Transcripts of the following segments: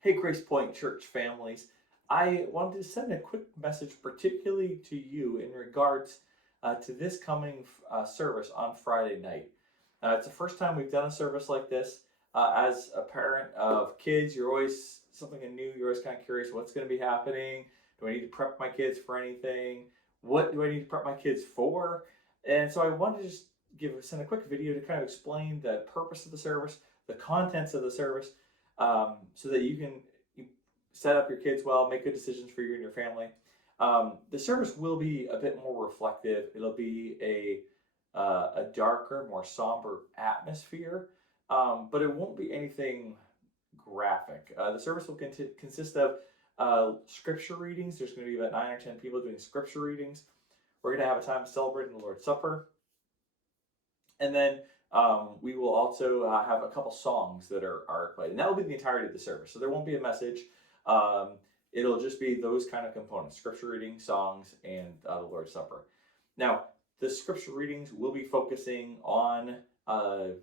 Hey, Grace Point Church families. I wanted to send a quick message, particularly to you, in regards to this coming service on Friday night. It's the first time we've done a service like this. As a parent of kids, you're always something new. You're always kind of curious what's going to be happening. Do I need to prep my kids for anything? What do I need to prep my kids for? And so I wanted to just send a quick video to kind of explain the purpose of the service, the contents of the service, so that you can set up your kids well, make good decisions for you and your family. The service will be a bit more reflective. It'll be a darker, more somber atmosphere, but it won't be anything graphic. The service will consist of scripture readings. There's going to be about 9 or 10 people doing scripture readings. We're going to have a time celebrating the Lord's Supper. And then we will also have a couple songs that are played. And that will be the entirety of the service. So there won't be a message. It'll just be those kind of components: scripture reading, songs, and the Lord's Supper. Now, the scripture readings will be focusing on the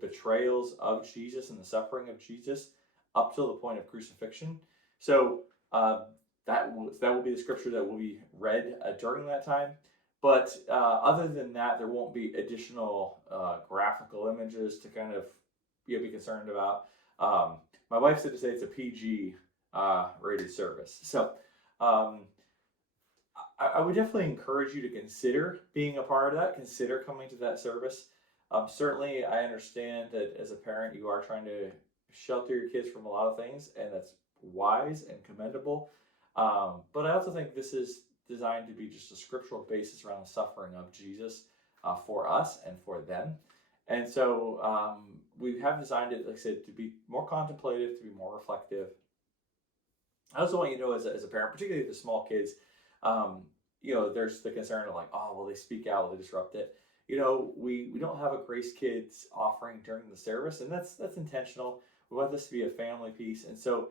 betrayals of Jesus and the suffering of Jesus up till the point of crucifixion. So that will be the scripture that will be read during that time. But other than that, there won't be additional graphical images to kind of be concerned about. My wife said to say it's a PG rated service. So I would definitely encourage you to consider being a part of that, consider coming to that service. Certainly, I understand that as a parent, you are trying to shelter your kids from a lot of things, and that's wise and commendable. But I also think this is designed to be just a scriptural basis around the suffering of Jesus for us and for them. And so we have designed it, like I said, to be more contemplative, to be more reflective. I also want you to know, as a parent, particularly the small kids, there's the concern of like, oh, will they speak out? Will they disrupt it? We don't have a Grace Kids offering during the service, and that's intentional. We want this to be a family piece, and so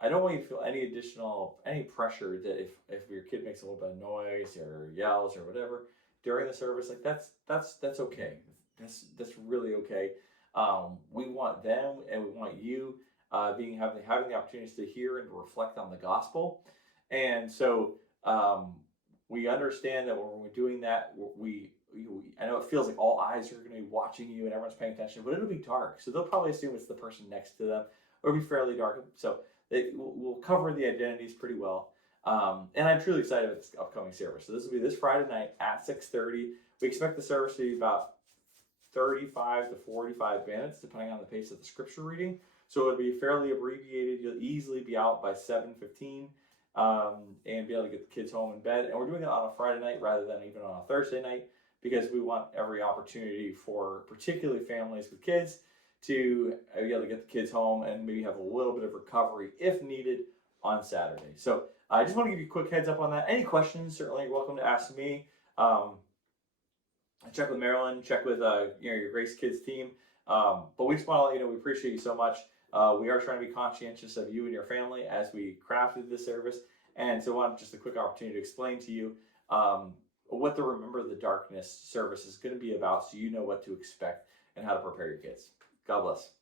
I don't want you to feel any pressure that if your kid makes a little bit of noise or yells or whatever during the service, like that's okay. That's really okay. We want them and we want you having the opportunities to hear and to reflect on the gospel, and so we understand that when we're doing that, I know it feels like all eyes are going to be watching you and everyone's paying attention, but it'll be dark, so they'll probably assume it's the person next to them, or it'll be fairly dark. So we'll cover the identities pretty well. And I'm truly excited about this upcoming service. So this will be this Friday night at 6:30. We expect the service to be about 35 to 45 minutes, depending on the pace of the scripture reading. So it'll be fairly abbreviated. You'll easily be out by 7:15 and be able to get the kids home in bed. And we're doing it on a Friday night rather than even on a Thursday night, because we want every opportunity for particularly families with kids to be able to get the kids home and maybe have a little bit of recovery if needed on Saturday. So I just want to give you a quick heads up on that. Any questions, certainly you're welcome to ask me. Check with Marilyn, check with your Grace Kids team. But we just want to let you know we appreciate you so much. We are trying to be conscientious of you and your family as we crafted this service. And so I want just a quick opportunity to explain to you what the Remember the Darkness service is going to be about, so you know what to expect and how to prepare your kids. God bless.